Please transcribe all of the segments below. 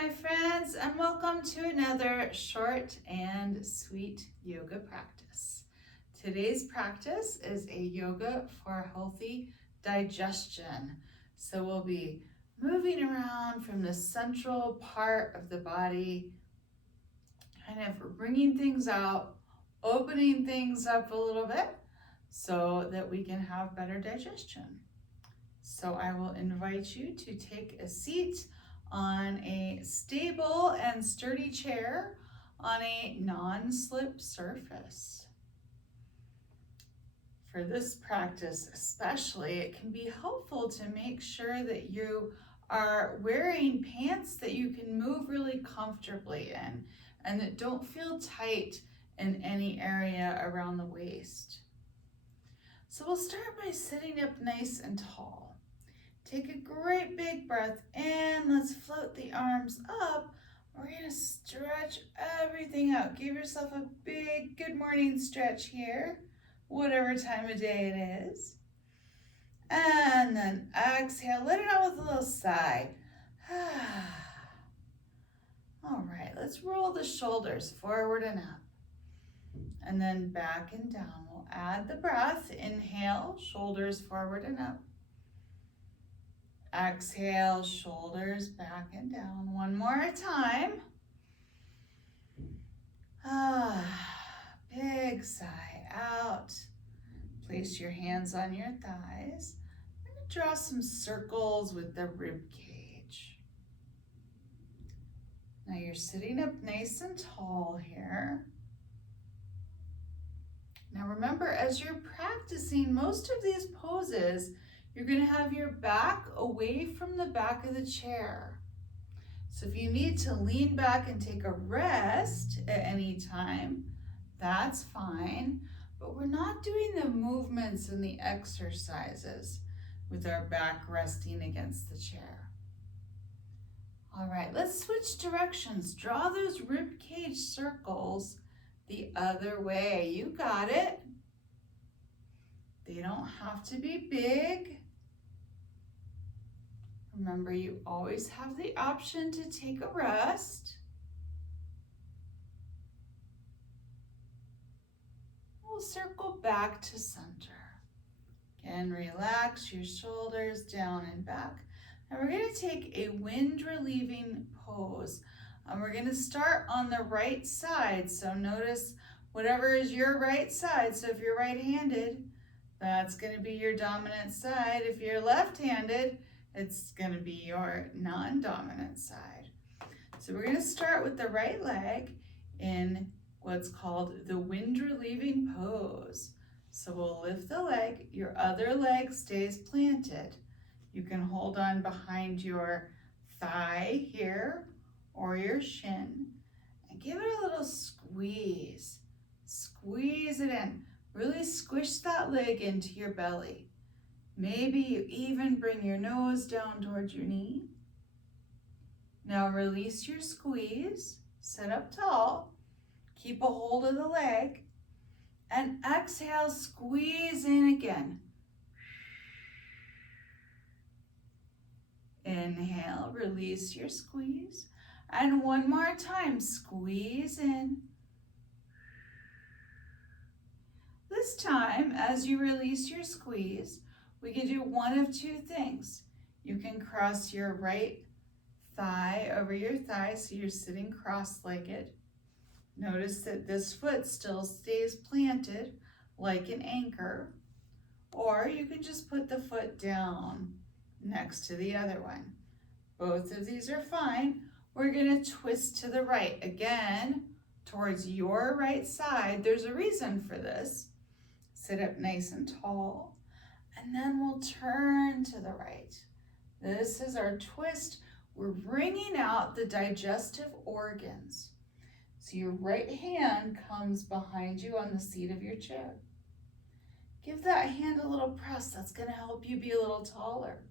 my friends, and welcome to another short and sweet yoga practice. Today's practice is a yoga for healthy digestion. So we'll be moving around from the central part of the body, kind of bringing things out, opening things up a little bit so that we can have better digestion. So I will invite you to take a seat on a stable and sturdy chair on a non-slip surface. For this practice especially, it can be helpful to make sure that you are wearing pants that you can move really comfortably in and that don't feel tight in any area around the waist. So we'll start by sitting up nice and tall. Take a great big breath in. Let's float the arms up. We're going to stretch everything out. Give yourself a big good morning stretch here, whatever time of day it is. And then exhale. Let it out with a little sigh. All right, let's roll the shoulders forward and up. And then back and down. We'll add the breath. Inhale, shoulders forward and up. Exhale, shoulders back and down. One more time. Big sigh out. Place your hands on your thighs. I'm going to draw some circles with the rib cage. Now you're sitting up nice and tall here. Now remember, as you're practicing most of these poses, you're going to have your back away from the back of the chair. So if you need to lean back and take a rest at any time, that's fine. But we're not doing the movements and the exercises with our back resting against the chair. All right, let's switch directions. Draw those rib cage circles the other way. You got it. They don't have to be big. Remember, you always have the option to take a rest. We'll circle back to center. Again, relax your shoulders down and back. Now we're going to take a wind relieving pose. We're going to start on the right side. So notice whatever is your right side. So if you're right-handed, that's going to be your dominant side. If you're left-handed, it's going to be your non-dominant side. So we're going to start with the right leg in what's called the wind relieving pose. So we'll lift the leg, your other leg stays planted. You can hold on behind your thigh here or your shin and give it a little squeeze. Squeeze it in. Really squish that leg into your belly. Maybe you even bring your nose down towards your knee. Now release your squeeze, sit up tall, keep a hold of the leg, and exhale, squeeze in again. Inhale, release your squeeze, and one more time, squeeze in. This time, as you release your squeeze, we can do one of two things. You can cross your right thigh over your thigh so you're sitting cross-legged. Notice that this foot still stays planted like an anchor. Or you can just put the foot down next to the other one. Both of these are fine. We're going to twist to the right. Again, towards your right side. There's a reason for this. Sit up nice and tall. And then we'll turn to the right. This is our twist. We're bringing out the digestive organs. So your right hand comes behind you on the seat of your chair. Give that hand a little press. That's going to help you be a little taller.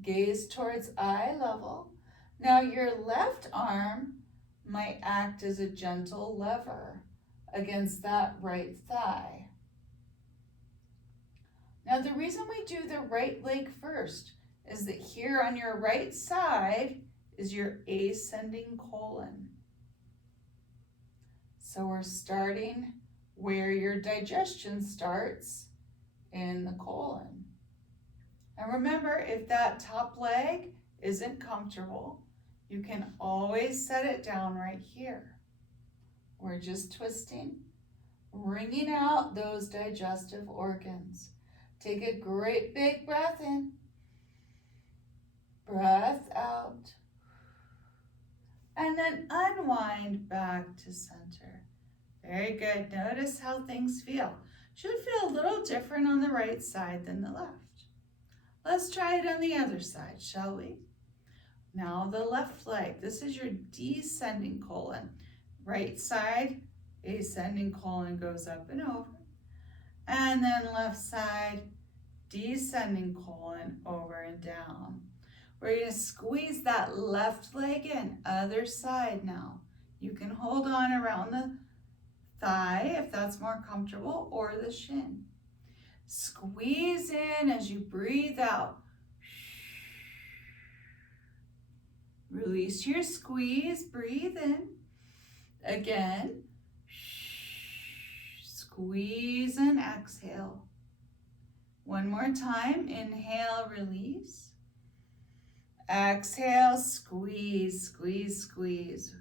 Gaze towards eye level. Now your left arm might act as a gentle lever against that right thigh. Now the reason we do the right leg first is that here on your right side, is your ascending colon. So we're starting where your digestion starts, in the colon. And remember, if that top leg isn't comfortable, you can always set it down right here. We're just twisting, wringing out those digestive organs. Take a great big breath in, breath out, and then unwind back to center. Very good. Notice how things feel. Should feel a little different on the right side than the left. Let's try it on the other side, shall we? Now the left leg. This is your descending colon. Right side, ascending colon goes up and over. And then left side, descending colon over and down. We're going to squeeze that left leg in, other side now. You can hold on around the thigh if that's more comfortable, or the shin. Squeeze in as you breathe out. Release your squeeze, breathe in. Again. Squeeze and exhale. One more time, inhale, release. Exhale, squeeze, squeeze, squeeze.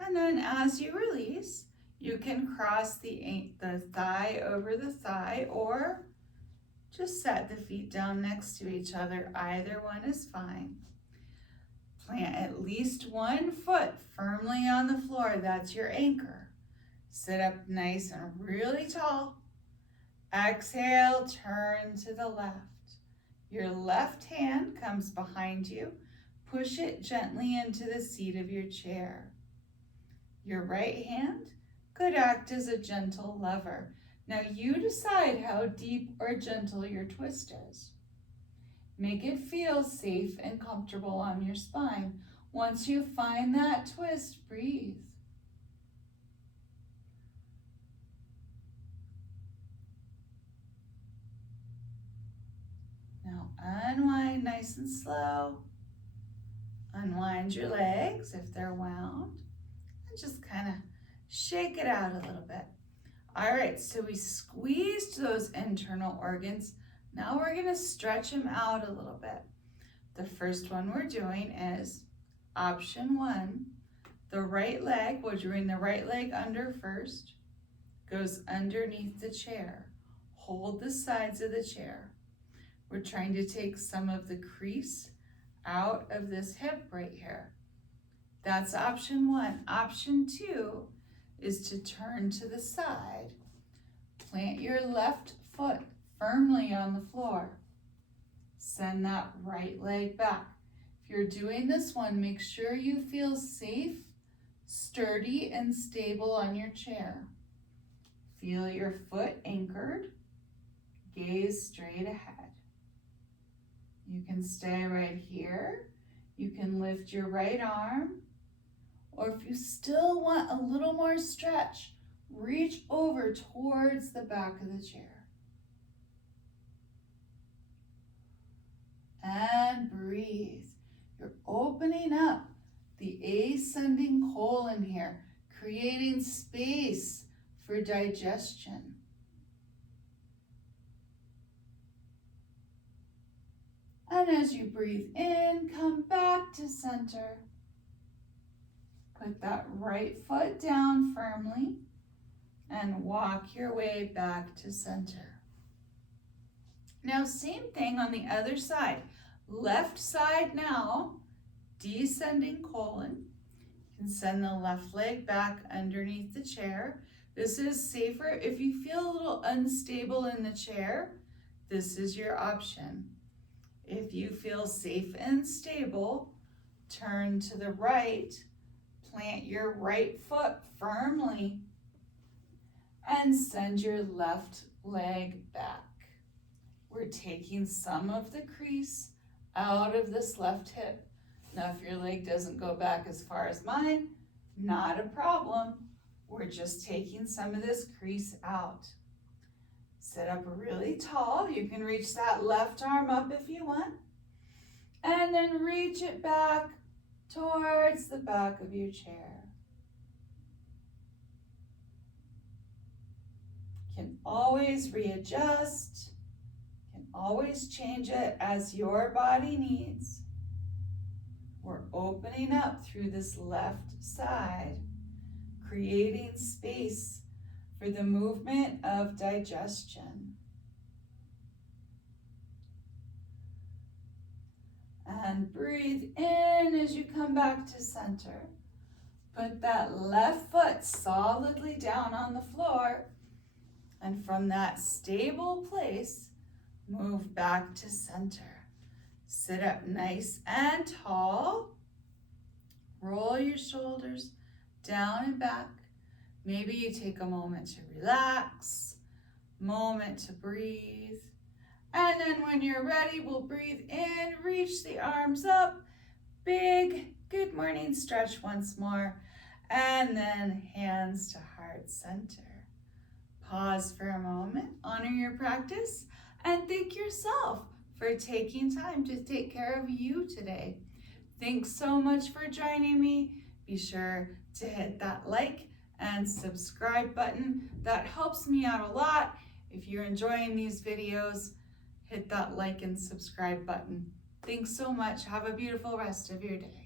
And then as you release, you can cross the thigh over the thigh, or just set the feet down next to each other. Either one is fine. Plant at least one foot firmly on the floor. That's your anchor. Sit up nice and really tall. Exhale, turn to the left. Your left hand comes behind you. Push it gently into the seat of your chair. Your right hand could act as a gentle lever. Now you decide how deep or gentle your twist is. Make it feel safe and comfortable on your spine. Once you find that twist, breathe. Now unwind nice and slow. Unwind your legs if they're wound. And just kind of shake it out a little bit. All right, so we squeezed those internal organs. Now we're going to stretch them out a little bit. The first one we're doing is option 1. The right leg, we'll bring the right leg under first, goes underneath the chair. Hold the sides of the chair. We're trying to take some of the crease out of this hip right here. That's option 1. Option 2 is to turn to the side. Plant your left foot firmly on the floor. Send that right leg back. If you're doing this one, make sure you feel safe, sturdy, and stable on your chair. Feel your foot anchored. Gaze straight ahead. You can stay right here. You can lift your right arm. Or if you still want a little more stretch, reach over towards the back of the chair. And breathe. You're opening up the ascending colon here, creating space for digestion. And as you breathe in, come back to center. Put that right foot down firmly and walk your way back to center. Now, same thing on the other side. Left side now, descending colon. You can send the left leg back underneath the chair. This is safer. If you feel a little unstable in the chair, this is your option. If you feel safe and stable, turn to the right. Plant your right foot firmly and send your left leg back. We're taking some of the crease out of this left hip. Now, if your leg doesn't go back as far as mine, not a problem. We're just taking some of this crease out. Sit up really tall. You can reach that left arm up if you want. And then reach it back towards the back of your chair. Can always readjust, can always change it as your body needs. We're opening up through this left side, creating space for the movement of digestion. And breathe in as you come back to center. Put that left foot solidly down on the floor. And from that stable place, move back to center. Sit up nice and tall. Roll your shoulders down and back. Maybe you take a moment to relax, moment to breathe. And then when you're ready, we'll breathe in, reach the arms up. Big good morning stretch once more. And then hands to heart center. Pause for a moment, honor your practice, and thank yourself for taking time to take care of you today. Thanks so much for joining me. Be sure to hit that like and subscribe button. That helps me out a lot. If you're enjoying these videos, hit that like and subscribe button. Thanks so much. Have a beautiful rest of your day.